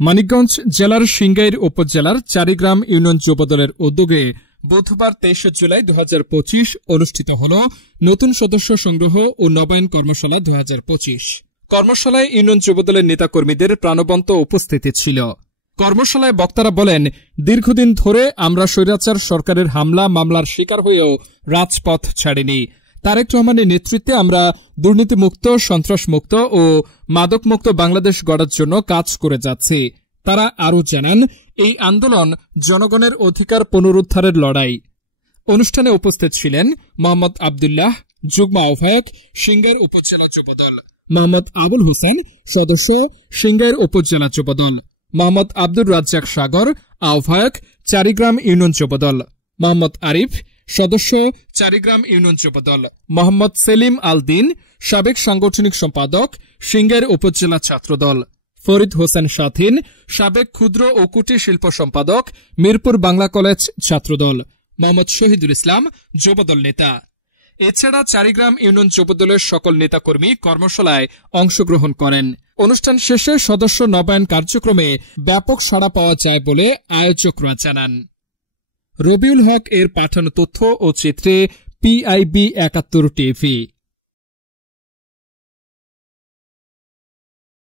মানিকগঞ্জ জেলার সিংগাইর উপজেলার চারিগ্রাম ইউনিয়ন যুবদলের উদ্যোগে বুধবার 23 জুলাই 2025 অনুষ্ঠিত হল নতুন সদস্য সংগ্রহ ও নবায়ন কর্মশালা 2025। কর্মশালায় ইউনিয়ন যুবদলের নেতাকর্মীদের প্রাণবন্ত উপস্থিতি ছিল। কর্মশালায় বক্তারা বলেন, দীর্ঘদিন ধরে আমরা স্বৈরাচার সরকারের হামলা মামলার শিকার হয়েও রাজপথ ছাড়িনি। তারেক রহমানের নেতৃত্বে আমরা দুর্নীতিমুক্ত, সন্ত্রাসমুক্ত ও মাদকমুক্ত বাংলাদেশ গড়ার জন্য কাজ করে যাচ্ছি। তারা আরও জানান, এই আন্দোলন জনগণের অধিকার পুনরুদ্ধারের লড়াই। অনুষ্ঠানে উপস্থিত ছিলেন মোহাম্মদ আবদুল্লাহ, যুগ্ম আহ্বায়ক, সিংগাইর উপজেলা যুবদল; মোহাম্মদ আবুল হোসেন, সদস্য, সিংগাইর উপজেলা যুবদল; মোহাম্মদ আব্দুর রাজ্জাক সাগর, আহ্বায়ক, চারিগ্রাম ইউনিয়ন যুবদল; মোহাম্মদ আরিফ, সদস্য, চারিগ্রাম ইউনিয়ন যুবদল; মোহাম্মদ সেলিম আল দিন, সাবেক সাংগঠনিক সম্পাদক, সিংগাইর উপজেলা ছাত্রদল; ফরিদ হোসেন স্বাধীন, সাবেক ক্ষুদ্র ও কুটির শিল্প সম্পাদক, মিরপুর বাংলা কলেজ ছাত্রদল; মোহাম্মদ শহীদুল ইসলাম, যুবদল নেতা। এছাড়া চারিগ্রাম ইউনিয়ন যুবদলের সকল নেতাকর্মী কর্মশালায় অংশগ্রহণ করেন। অনুষ্ঠান শেষে সদস্য নবায়ন কার্যক্রমে ব্যাপক সাড়া পাওয়া যায় বলে আয়োজকরা জানান। রবিউল হক এর পাঠানো তথ্য ও চিত্রে PIB ৭১ টিভি।